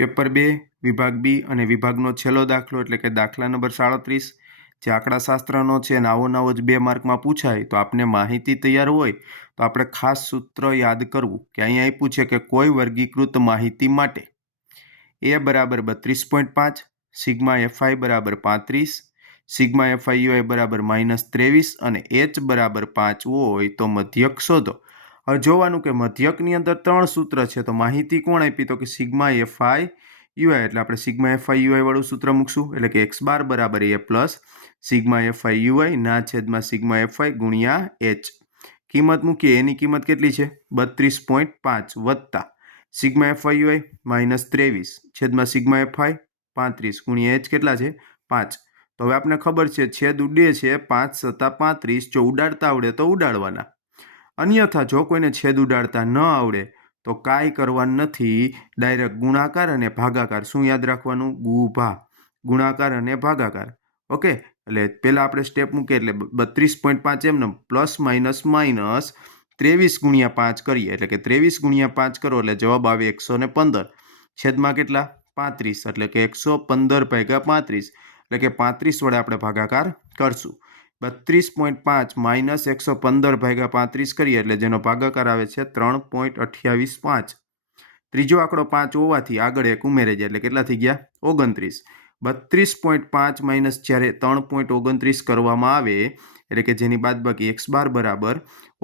Paper 2 વિભાગ બી અને વિભાગનો છેલ્લો દાખલો એટલે કે દાખલા નંબર 37 જે આંકડાશાસ્ત્રનો છે અને આવો જ 2 માર્કમાં પૂછાય તો આપને માહિતી તૈયાર હોય તો આપણે ખાસ સૂત્ર યાદ કરવું કે અહીંયા આપ્યું છે કે કોઈ વર્ગીકૃત માહિતી માટે એ બરાબર 32.5 સિગ્મા એફઆઈ બરાબર 35 સિગ્મા એફઆઈયુઆઈ બરાબર -23 અને એચ બરાબર 5 હોય તો મધ્યક શોધો। હવે જોવાનું કે મધ્યકની અંદર 3 સૂત્ર છે તો માહિતી કોણ આપી તો કે સિગ્મા એફઆઈ યુઆઈ એટલે આપણે સિગ્મા એફઆઈ યુઆઈ વાળું સૂત્ર મૂકશું એટલે કે x બાર બરાબર a plus sigma FI UI ના છેદમાં સિગ્મા એફઆઈ ગુણ્યા h કિંમત મૂકીએ એની કિંમત કેટલી છે 32.5 વત્તા સિગ્મા એફઆઈ યુઆઈ -23 છેદમાં સિગ્મા એફઆઈ 35 ગુણ્યા h કેટલા છે 5। તો હવે આપણે ખબર છે છેદ ઉડે છે 5 + 35 જો ઉડાડતા આવડે તો ઉડાડવાના અન્યથા જો કોઈને છેદ ઉડાડતા ન આવડે તો કાંઈ કરવાનું નથી ડાયરેક્ટ ગુણાકાર અને ભાગાકાર શું યાદ રાખવાનું ગુભા ગુણાકાર અને ભાગાકાર ઓકે એટલે પહેલાં આપણે સ્ટેપ મૂકીએ એટલે 32.5 એમને પ્લસ માઇનસ 23 ગુણ્યા 5 કરીએ એટલે કે 23 ગુણ્યા 5 કરો એટલે જવાબ આવે 115 છેદમાં કેટલા 35 એટલે કે 115 ભાગ્યા 35 એટલે કે 35 વડે આપણે ભાગાકાર કરશું 32.5 માઇનસ 115 ભાગ્યા 35 કરીએ એટલે જેનો ભાગાકાર આવે છે 3.285 ત્રીજો આંકડો 5 હોવાથી આગળ એક ઉમેરે જાય એટલે કેટલા થઈ ગયા 29 32.5 માઇનસ જ્યારે 3.29 કરવામાં આવે એટલે કે જેની બાદબાકી x બાર બરાબર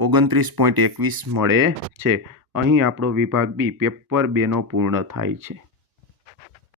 29.21 મળે છે। અહીં આપણો વિભાગ બી પેપર 2 નો પૂર્ણ થાય છે।